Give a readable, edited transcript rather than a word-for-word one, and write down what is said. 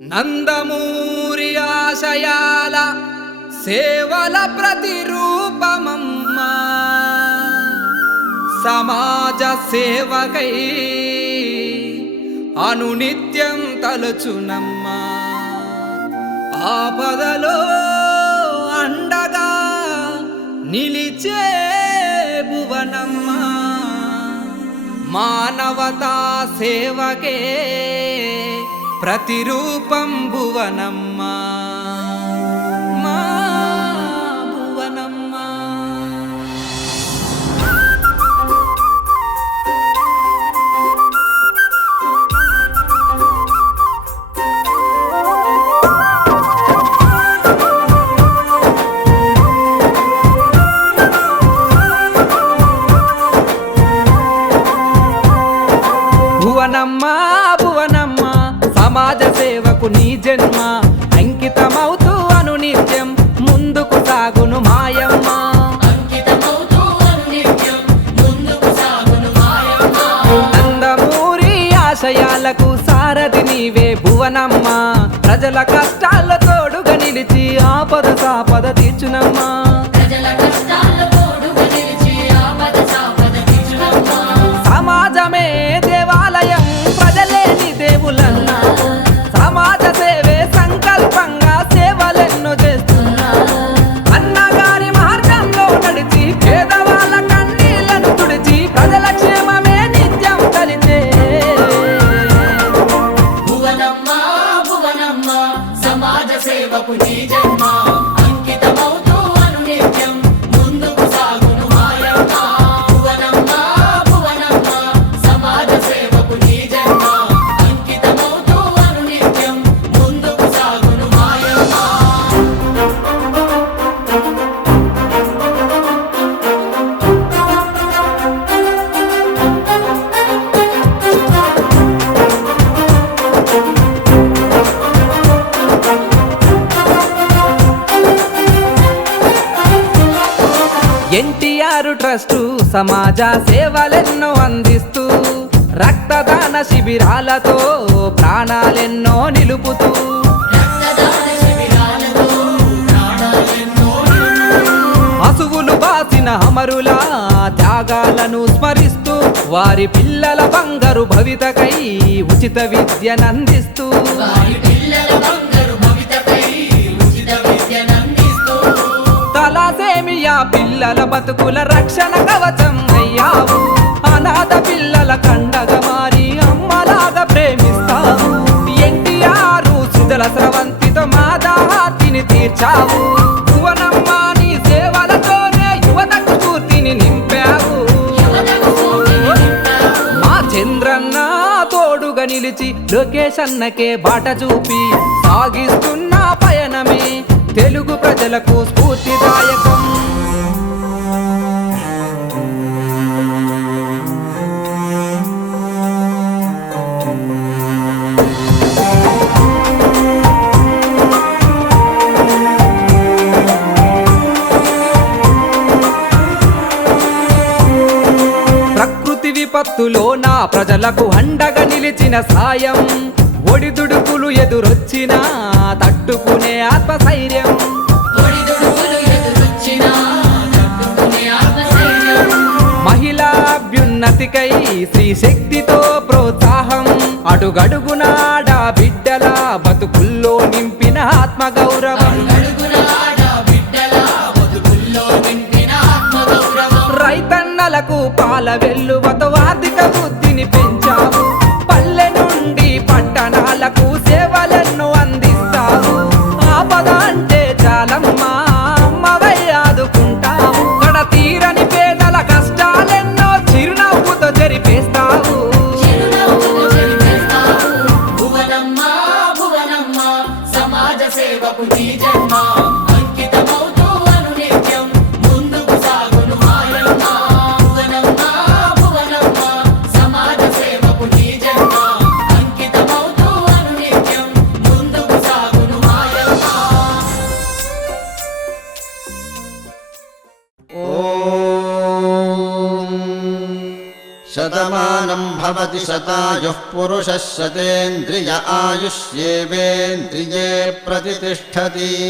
నందమూరి ఆశయాల సేవల ప్రతిరూపమమ్మా, సమాజ సేవకై అనునిత్యం తలచునమ్మా. ఆపదలో అండగా నిలిచే భువనమ్మా, మానవతా సేవకే ప్రతిరూపం భువనమ్మా, మా భువనమ్మా. భువనమ్మా భువనమ్మా, సమాజ సేవకు నీ జన్మ అంకితమవుతూ అనునిత్యం ముందుకు సాగును మాయమ్మ. నందమూరి ఆశయాలకు సారథి నీవే భువనమ్మ, ప్రజల కష్టాల తోడుగా నిలిచి ఆపద సాపద తీర్చునమ్మా. సమాజమే దేవాలయం, ప్రజలే నీ దేవులన్నా, సమాజ సేవే సంకల్పంగా సేవలెన్నో చేస్తున్నా. అన్నగారి మార్గంలో నడిచి పేదవాళ్ళ కన్నీళ్లను తుడిచి ప్రజల క్షేమమే నిత్యం కలిచే భువనమ్మ భువనమ్మ, సమాజ సేవకు నీ జన్మ అంకితమవుతూ అనునిత్యం ముందుకు సాగును మాయమ్మ. భువనమ్మ భువనమ్మ, సమాజ సేవకు నీ జన్మ అంకితమవుతూ అనునిత్యం ముందుకు సాగును మాయమ్మ. ఎన్టీఆర్ ట్రస్టు సమాజ సేవలెన్నో అందిస్తూ రక్తదాన శిబిరాలతో ప్రాణాలెన్నో నిలుపుతూ రక్తదాన శిబిరాలతో ప్రాణాలెన్నో అసువులు బాసిన అమరుల త్యాగాలను స్మరిస్తూ వారి పిల్లల బంగారు భవితకై ఉచిత విద్యనందిస్తూ వారి పిల్లల బంగారు భవితకై ఉచిత విద్యనందిస్తూ తలసేమియా పిల్లల బతుకుల రక్షణ కవచం అయ్యావు. అనాథ పిల్లల కండగా మారి అమ్మలాగా ప్రేమిస్తావు. ఎన్టీఆర్ సుజల స్రవంతితో మా దాహార్తిని తీర్చావు. భువనమ్మ నీ సేవలతోనే యువతకు స్ఫూర్తిని నింపావు. మా చంద్రన్న తోడుగా నిలిచి లోకేష్ అన్నకే బాట చూపి సాగిస్తున్న పయనమే తెలుగు ప్రజలకు స్ఫూర్తిదాయకం. ప్రకృతి విపత్తులో నా ప్రజలకు అండగా నిలిచిన సాయం, ఒడిదుడుకులు ఎదురొచ్చినా తట్టుకునే ఆత్మస్థైర్యం. ఒడిదుడుకులు ఎదురొచ్చినా తట్టుకునే ఆత్మస్థైర్యం. మహిళా అభ్యున్నతికై స్త్రీ శక్తితో ప్రోత్సాహం, అడుగడుగునాడా బిడ్డల బతుకుల్లో నింపిన ఆత్మగౌరవం. అడుగడుగున ఆడ బిడ్డల బతుకుల్లో నింపిన ఆత్మగౌరవం. రైతన్నలకు పాల వెల్లువతో ఆర్థిక వృద్ధిని పెంచావు. పల్లె నుండి పట్టణాలకు సేవలెన్నో అందిస్తావు. ఆపద అంటే చాలమ్మా అమ్మవై ఆదుకుంటావు. కడతీరని పేదల కష్టాలెన్నో చిరునవ్వుతో జరిపేస్తావు. చిరునవ్వుతో చెరిపేస్తావు. భువనమ్మ భువనమ్మ, సమాజ సేవకు నీ జన్మ అంకితమవుతూ అనునిత్యం ముందుకు సాగును మాయమ్మ. భువనమ్మ భువనమ్మ, సమాజ సేవకు నీ జన్మ అంకితమవుతూ అనునిత్యం ముందుకు సాగును మాయమ్మ. శతమానం भवति शतायुः पुरुषः शतेन्द्रिय आयुष्येवेन्द्रिये प्रतितिष्ठति।